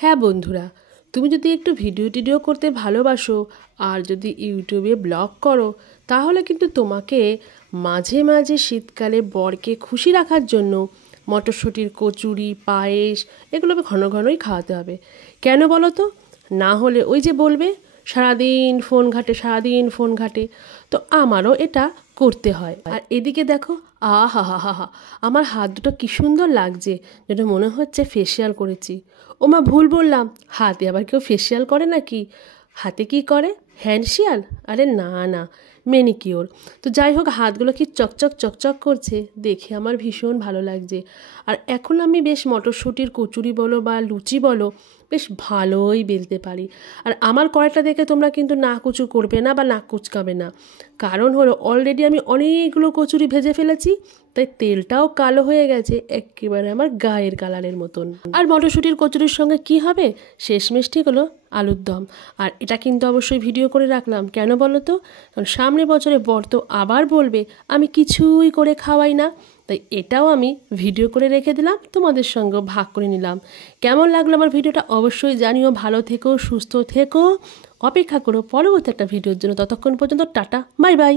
হ্যাঁ বন্ধুরা, তুমি যদি একটু ভিডিও করতে ভালোবাসো আর যদি ইউটিউবে ব্লগ করো, তাহলে কিন্তু তোমাকে মাঝে মাঝে শীতকালে বরকে খুশি রাখার জন্য মটরশুঁটির কচুরি, পায়েস এগুলো ঘন ঘনই খাওয়াতে হবে। কেন বলো তো? না হলে ওই যে বলবে সারাদিন ফোন ঘাটে, সারাদিন ফোন ঘাটে। তো আমারও এটা করতে হয়। আর এদিকে দেখো, আহা হা হা হা, আমার হাত দুটো কি সুন্দর লাগছে, যেন মনে হচ্ছে ফেসিয়াল করেছি। ওমা ভুল বললাম, হাতে আবার কেউ ফেসিয়াল করে নাকি? হাতে কি করে? হ্যান্ডশিয়াল? আরে না না, ম্যানিকিওর। তো যাই হোক, হাতগুলো কি চকচক চকচক করছে, দেখে আমার ভীষণ ভালো লাগছে। আর এখন আমি বেশ মটরশুঁটির কচুরি বলো বা লুচি বলো, বেশ ভালোই বেলতে পারি। আর আমার কড়াইটা দেখে তোমরা কিন্তু নাকুচু করবে না বা নাক কুচকাবে না। কারণ হলো অলরেডি আমি অনেকগুলো কচুরি ভেজে ফেলেছি, তাই তেলটাও কালো হয়ে গেছে, একেবারে আমার গায়ের কালারের মতন। আর মটরশুঁটির কচুরির সঙ্গে কি হবে? শেষমেশ ঠিক হলো আলুর দম। আর এটা কিন্তু অবশ্যই ভিডিও করে রাখলাম, কেন বলো তো? কারণ সামনে বছরে বর তো আবার বলবে আমি কিছুই করে খাওয়াই না, তাই এটাও আমি ভিডিও করে রেখে দিলাম, তোমাদের সঙ্গেও ভাগ করে নিলাম। কেমন লাগলো আমার ভিডিওটা অবশ্যই জানিও। ভালো থেকো, সুস্থ থেকো। অপেক্ষা করো পরবর্তী একটা ভিডিওর জন্য। ততক্ষণ পর্যন্ত টাটা, বাই বাই।